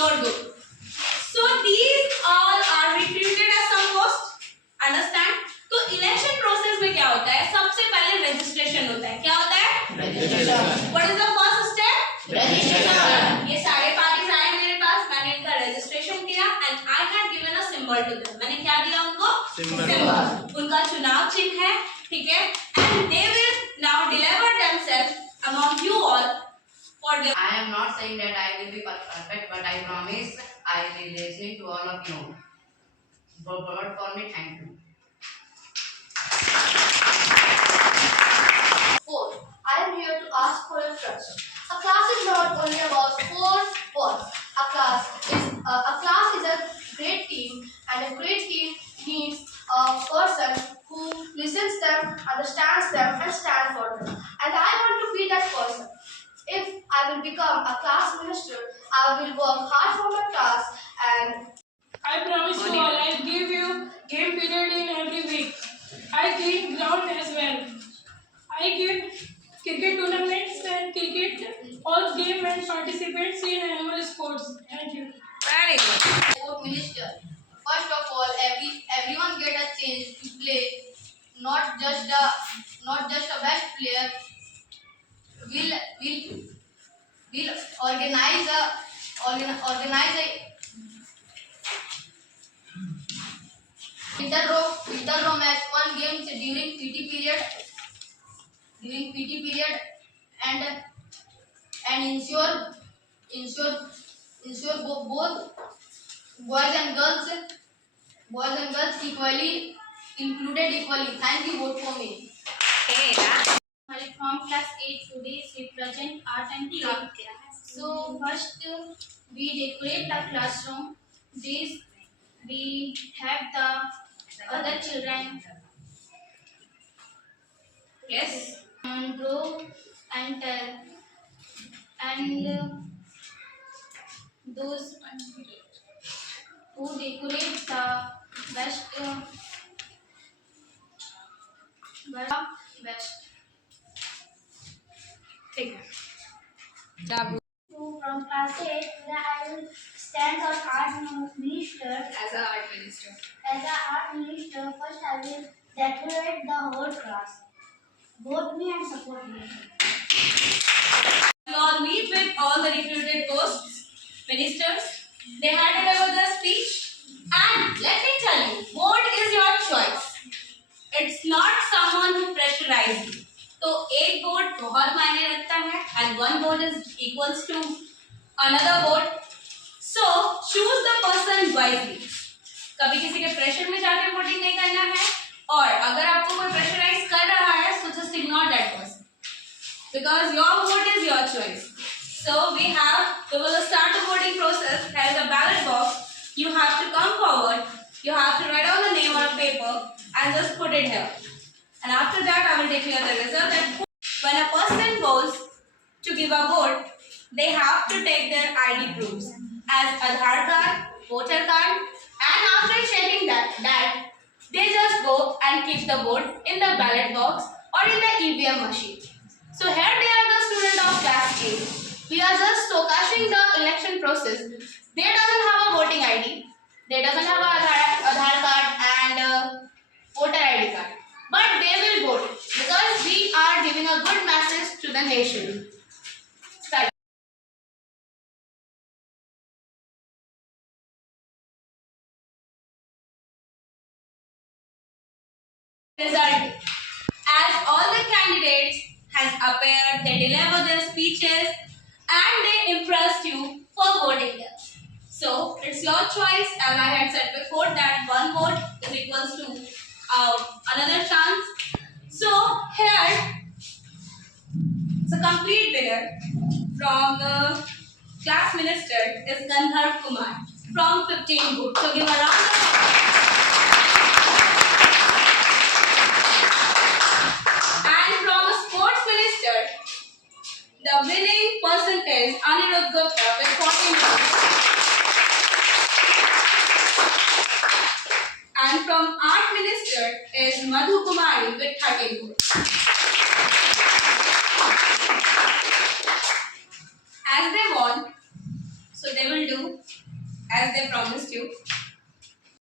notebook. So these all are recruited as some post. Understand? तो election process में क्या होता है? सबसे पहले रजिस्ट्रेशन होता है. क्या होता है? Registration. What is the first step? Registration. ये सारे पार्टीज आए मेरे पास, मैंने इनका रजिस्ट्रेशन किया and I had given a symbol to them. मैंने क्या दिया उनको? Symbol. उनका चुनाव चिन्ह है, ठीक है? And they will now deliver themselves among you all for the. I am not saying that I will be perfect, but I promise I will listen to all of you. Vote for me. Thank you. 4. I am here to ask for your trust. A class is not only about 4 walls. A class is a great team, and a great team needs a person who listens them, understands them, and stands for them. And I want to be that person. If I will become a class minister, I will work hard for my class, and I promise you all, I give you game period in every week. I clean ground as well. I give cricket tournaments and cricket all game and participants in annual sports. Thank you. Very good. Sport minister. First of all, everyone get a chance to play. Not just a best player. Will organize a winter row match, one game during PT period. And ensure both boys and girls equally included. Thank you. Vote for me. Okay, that's From class 8 today represent art and craft. So first we decorate the classroom. This we have the other children yes. draw and tell, and those who decorate the best. ठीक है. So from class 8, I will stand as art minister. As an art minister. As an art minister, first I will decorate the whole class. Vote me and support me. You all meet with all the recruited posts, ministers. They handed over their speech. And let me tell you, vote is your choice. It's not someone who pressurizes you. तो एक vote बहुत मायने रखता है and one vote is equals to another vote. So choose the person wisely. कभी किसी के pressure में जाके वोटिंग नहीं करना है, और अगर आपको कोई प्रेशराइज कर रहा है so just ignore that person because your vote is your choice. So we will start the voting process. There is a ballot box. You have to come forward. You have to write down the name on a paper and just put it here. And after that, I will declare the result. That when a person goes to give a vote, they have to take their ID proofs as Aadhaar card, voter card, and after checking that they just go and keep the vote in the ballot box or in the EVM machine. So here they are the student of class 8. We are just showcasing the election process. They doesn't have a voting ID. They doesn't have a Aadhaar card and voter ID card. But they will vote because we are giving a good message to the nation. Start. Result. As all the candidates has appeared, they deliver their speeches and they impressed you for voting them. So it's your choice, as I had said before, that one vote is equals to another chance. So here it's a complete winner from the class minister is Gandharv Kumar from 15 votes. So give a round of applause. And from a sports minister, the winning person is Anirudh Gupta with 14 votes. And from art minister is Madhu Kumari with 13 votes. As they won, so they will do as they promised you.